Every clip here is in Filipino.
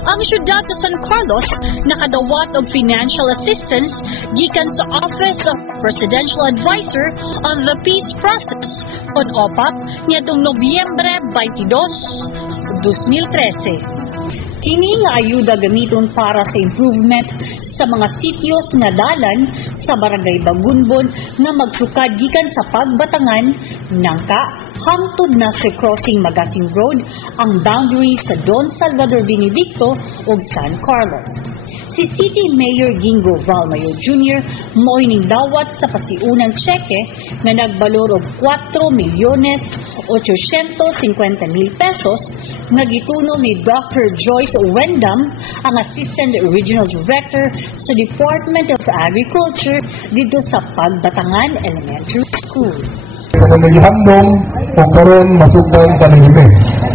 Ang syudad sa San Carlos nakadawat og financial assistance gikan sa Office of Presidential Advisor on the Peace Process on OPAP niadtong Nobyembre 22, 2013. Kini nga ayuda gamiton para sa improvement sa mga sityos nga dalan sa Barangay Bagunbon nga magsukad gikan sa Pagbatangan, Nangka, hangtod na sa Crossing Magasin Road ang boundary sa Don Salvador Benedicto ug San Carlos. Si City Mayor Gingo Valmayor Jr. moining dawat sa pasiunang tseke nga nagbalor og 4,850,000 pesos nga gituno ni Dr. Joyce Wendam, ang Assistant Regional Director sa Department of Agriculture dito sa Pagbatangan Elementary School. Naghandom o karon masugdan kanilime.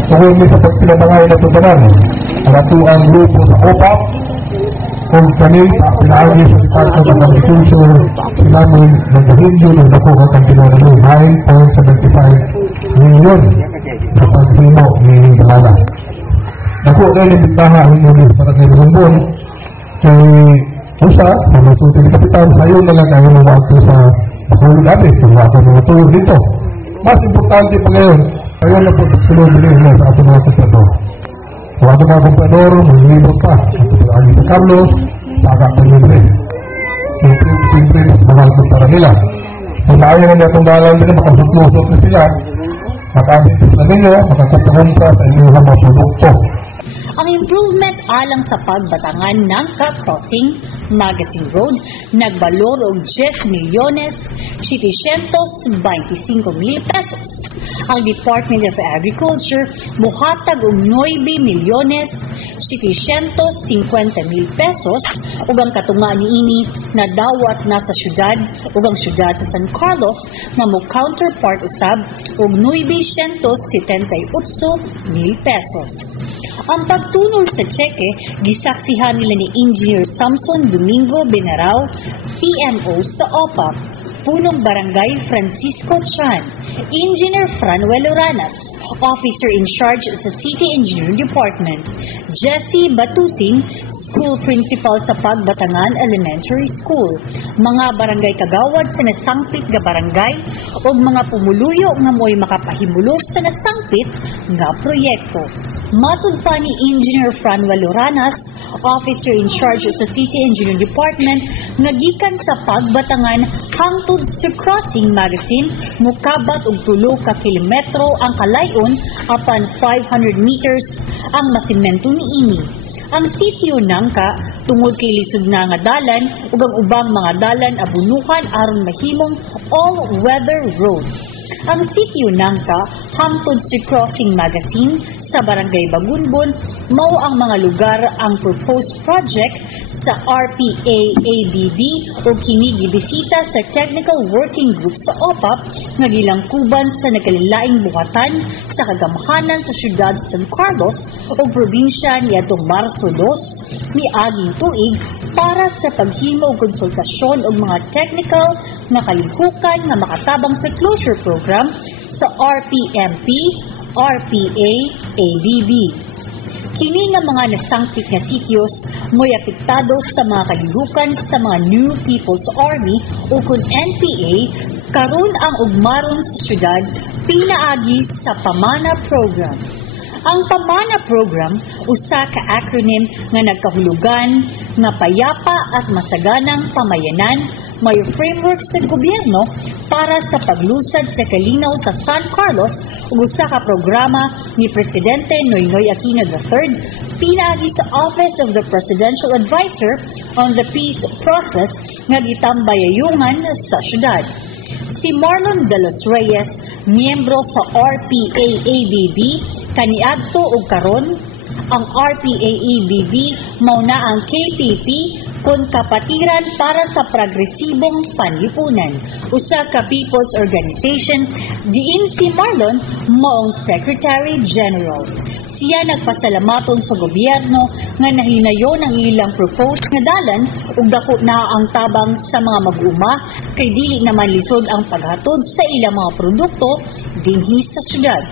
Tungod ni sa pagpinabangay na tudanan, ang atuang grupo sa OPAP kung kami pinaagi sa Department of Agriculture sinamin nagdahinyo ng dako ang pinanalo 9.75 million sa paghimo ni Balala. Dako rin yung bitaha ang ulit para kay Bagunbon kay usa sa masuting kapital sayo na lang kayo mga sa Bacolod Abbey kung ako mga tuyo dito. Mas importante pa ngayon kayo na po tulong nila sa ating mga kasador. Kung ato mga kumpador, maglibot pa ito sa Agi sa Carlos sa agak pag-libre. Siyempre, mahal po para nila. Kung maayon na itong dalang din, makasutlusot na sila, makabintis na ninyo, makakupunta sa inyong mga produkto. Ang improvement alang sa Pagbatangan ng Crossing Magasin Road nagbalor og 10,725,000 pesos. Ang Department of Agriculture muhatag og 9,750,000 pesos ug ang katunga niini nadawat na sa syudad ug ang syudad sa San Carlos nga mo counterpart usab og 978,000 pesos. Ang pagtunol sa tseke, gisaksihan nila ni Engineer Samson Domingo Benarao, PMO sa OPAP, Punong Barangay Francisco Chan, Engineer Franuel Oranas, Officer in Charge sa City Engineering Department, Jesse Batusing, School Principal sa Pagbatangan Elementary School, mga barangay kagawad sa nasangpit nga barangay o mga pumuluyo nga mo'y makapahimulos sa nasangpit nga proyekto. Matud pa ni Engineer Franuel Oranas, Officer in Charge sa City Engineering Department, nga gikan sa Pagbatangan hangtod sa Crossing Magasin, mukabat og 3 ka kilometro ang kalayon apan 500 meters ang masimento niini. Ang sitio Nangka tungod kay lisod na nga dalan ug ang ubang mga dalan abunuhan aron mahimong all-weather road. Ang sitio Nangka hangtod sa Crossing Magasin sa Barangay Bagunbon mao ang mga lugar ang proposed project sa RPA-ABB o kini gibisita sa Technical Working Group sa OPAP nga gilangkuban sa nagkalilaing buhatan sa kagamhanan sa syudad San Carlos o probinsya niadtong Marso 2 miaging tuig para sa paghimo og konsultasyon og mga technical nga kalihukan nga makatabang sa closure program sa RPMP, RPA, ABB. Kini nga mga nasangpit nga sityos mo'y apektado sa mga kalihukan sa mga New People's Army o kun NPA karon ang ugmaron sa syudad pinaagi sa Pamana Program. Ang Pamana Program usa ka acronym nga nagkahulugan nga payapa at masaganang pamayanan, may framework sa gobyerno para sa paglusad sa kalinaw sa San Carlos ug usa ka programa ni Presidente Noynoy Aquino III pinaagi sa Office of the Presidential Advisor on the Peace Process nga gitambayayungan sa syudad. Si Marlon de los Reyes, miyembro sa RPA-ABB, kaniadto ug karon ang RPA-ABB mao na ang KPP kun kapatiran para sa progresibong panlipunan, usa ka people's organization diin si Marlon maong Secretary General. Siya nagpasalamaton sa gobyerno nga nahinayon ang ilang proposed nga dalan ug dako na ang tabang sa mga mag-uma kay dili naman lisod ang paghatod sa ilang mga produkto dinhi sa syudad.